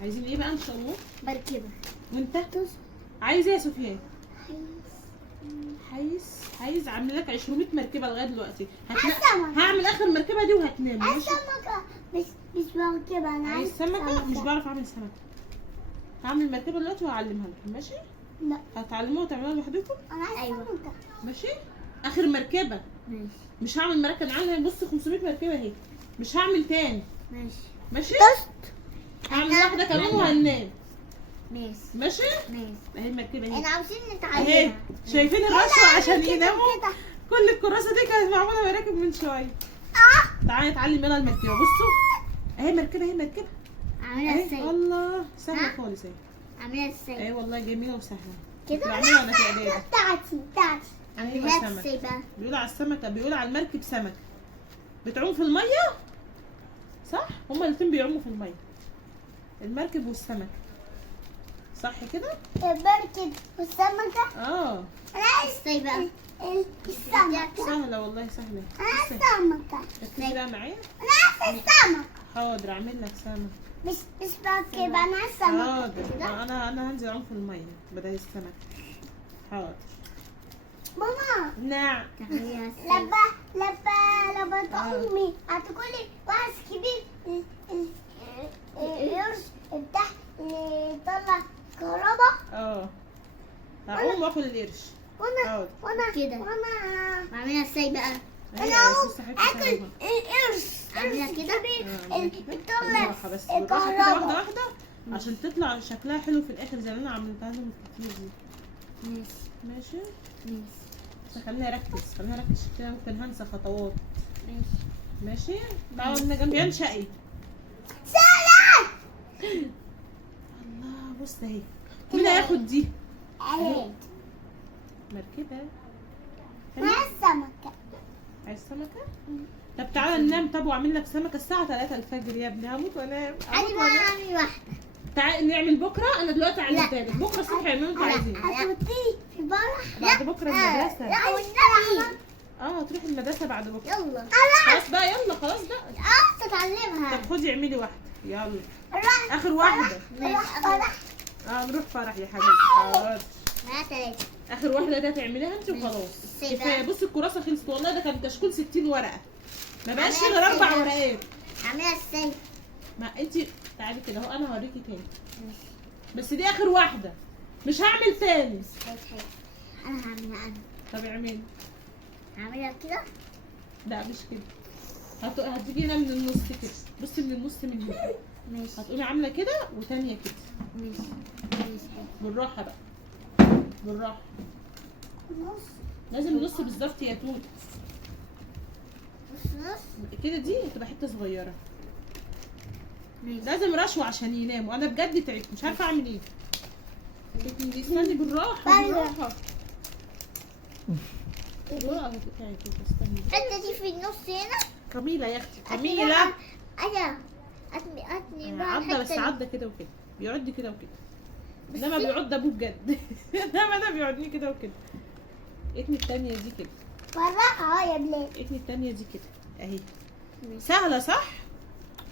عايزين ايه بقى ان شاء الله؟ مركبة. وانت عايز ايه يا سفيان؟ عايز اعمل لك 200 مركبه لغايه دلوقتي. هعمل اخر مركبه دي وهتنام. ماشي. السمكة مش مركبة، انا عايز سمكه؟ مش بعرف اعمل سمكه. هعمل مركبه دلوقتي وهعلمها لكم. ماشي. لا هتعلموها وتعملوها لوحدكم. انا عايز سمكة. ماشي. اخر مركبه. ماشي مش هعمل مركبه. انا عامله بص 500 مركبه اهي. مش هعمل تاني. ماشي. هعمل واحده كمان وهننام. ماشي. اهي المركبه اهي. احنا عاوزين اهي نتعلمها. شايفين الرشوه عشان يناموا. كل الكراسه دي كانت معموله مراكب من شويه. تعالي نتعلم يلا المركبه. بصوا اهي مركبه اهي مركبه. اعملها ازاي؟ الله سهله خالص اهي. اعملها ازاي؟ اهي والله جميله وسهله. كده بعملها وانا في اعدادي. بتاعتي ايوه اعملها سمك. ازاي بقى؟ بيقولوا على السمكه، بيقولوا على المركب سمك. بتعوم في الميه صح؟ هما الاثنين بيعوموا في الميه. المركب والسمك. صح كده؟ المركب والسمكة. اه انا عايز ازاي بقى؟ السمكة. سهله والله سهله. انا عايز سمكة. ركزي بقى معايا. انا عايز السمك. حاضر اعمل لك سمك. مش مركبة، انا عايز سمكة. حاضر. انا هنزل اعوم في الميه بدل السمك. حاضر. ماما نعم. لما تأمي هتقولي واحد كبير القرش بتاع اللي يطلع كهرباء. هقوم واكل القرش. وانا كده بعملها ازاي بقى؟ انا أيوة، اهو بص حتة اكل سمكة. القرش اعملها كده بيطلع بالراحة بس بالراحة كده واحدة الكهرباء. واحدة عشان تطلع شكلها حلو في الآخر زي اللي أنا عملتها لهم كتير دي. ماشي؟ بس خليني أركز كده ممكن هنسى خطوات. ماشي؟ تعالوا من جنبي أنا شقي. الله بص أهي. مين هياخد دي؟ مركبة. عايز سمكة. عايز سمكة؟ طب تعالى ننام. طب واعمل لك سمكة الساعة 3 الفجر يا ابني. هموت وانام. انا بقى اعمل واحدة. تعالى نعمل بكرة. أنا دلوقتي علمتها لك. بكرة الصبح اعملوا اللي انتوا عايزينه. هتوديني في البرح؟ بعد بكرة المدرسة. لا والنبي. تروحي المدرسة بعد بكرة. يلا خلاص بقى يلا خلاص بقى. عايز اتعلمها. طب خدي اعملي واحدة. يلا راح آخر واحدة. فرح. نروح فرح يا حبيبي. حاضر. معايا 3. آخر واحدة دي هتعمليها انت وخلاص. كفاية. بصي الكراسة خلصت والله. ده كان كشكول 60 ورقة. ما بقاش فيه غير 4 ورقات. اعملها ازاي؟ ما انت تعالي كده اهو. انا هوريكي تاني. بس دي آخر واحدة. مش هعمل تاني. انا هعملها انا. طب اعملي. هعملها كده. لا مش كده. هتيجي هنا من النص كده. بصي من النص من هنا. هتقومي عامله كده وتانيه كده. بالراحه بقى. بالراحه. لازم النص بالظبط يا توت. نص كده دي هتبقى حته صغيره. لازم رشوه عشان يناموا. انا بجد تعبت مش عارفه اعمل ايه. استني بالراحه بالراحه. بالراحه بتاعي كده. استني. الحته دي في النص هنا. كميله يا اختي كميله. انا اتني بقى عضه بس الحتة دي. عضه كده وكده. بيعض كده وكده. انما بيعض ابوه بجد. انما انا بيعضني كده وكده. اتني التانية دي كده. بالراحه يا بلاد. اتني التانية دي كده اهي. سهلة صح؟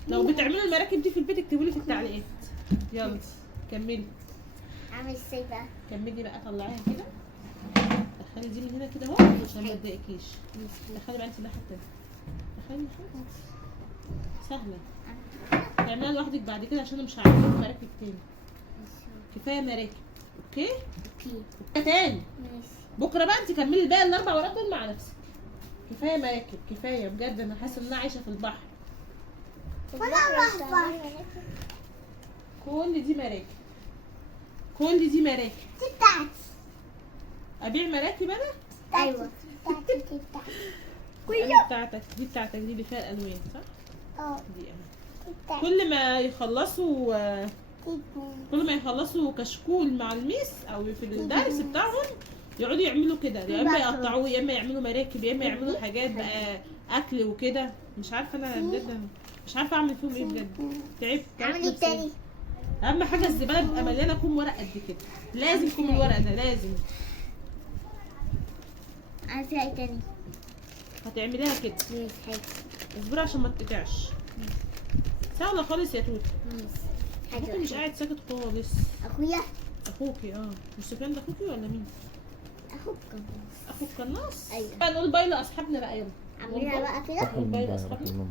لو بتعملوا المراكب دي في البيت اكتبوا لي في التعليقات. يلا كملي. اعمل ازاي بقى؟ كملي بقى. طلعيها كده. دخلي دي من هنا كده اهو عشان ما تضايقكيش. دخلي بقى انت الناحية التانية. دخلي سهلة. تعمليها لوحدك بعد كده عشان انا مش هعمل مراكب تاني. كفاية مراكب. اوكي؟ تاني. بكرة بقى انت كملي الباقي ال4 ورقات دول مع نفسك. كفاية مراكب. كفاية بجد. انا حاسة ان انا عايشة في البحر. كل دي مراكب. كل دي مراكب. دي بتاعتي. ابيع مراكب انا؟ ايوه بتاعتي دي بتاعتي. أنا بتاعتك. دي بتاعتك دي اللي فيها الالوان صح؟ دي اهي. كل ما يخلصوا كشكول مع الميس او في الدرس بتاعهم يقعدوا يعملوا كده. يا اما يقطعوه يا اما يعملوا مراكب يا اما يعملوا حاجات بقى اكل وكده. مش عارفه انا بجد مش عارفه اعمل فيهم ايه بجد. تعبت. اعمل ايه تاني؟ اهم حاجه الزباله تبقى مليانه كوم ورق قد كده. لازم كوم الورق ده لازم. عايزة ايه تاني؟ هتعمليها كده. اصبري عشان ما تقطعش. سهله خالص يا توت. اخوكي مش قاعد ساكت خالص. اخويا اخوكي مش سفيان ده اخوكي ولا مين؟ اخوك قناص. اخوك قناص؟ ايوه. بقى نقول باي لاصحابنا بقى، يلا عاملينها بقى كده. نقول باي لاصحابنا.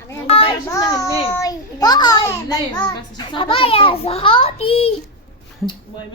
عاملينها باي عشان احنا هننام. باي هننام بس عشان باي يا صحابي. باي.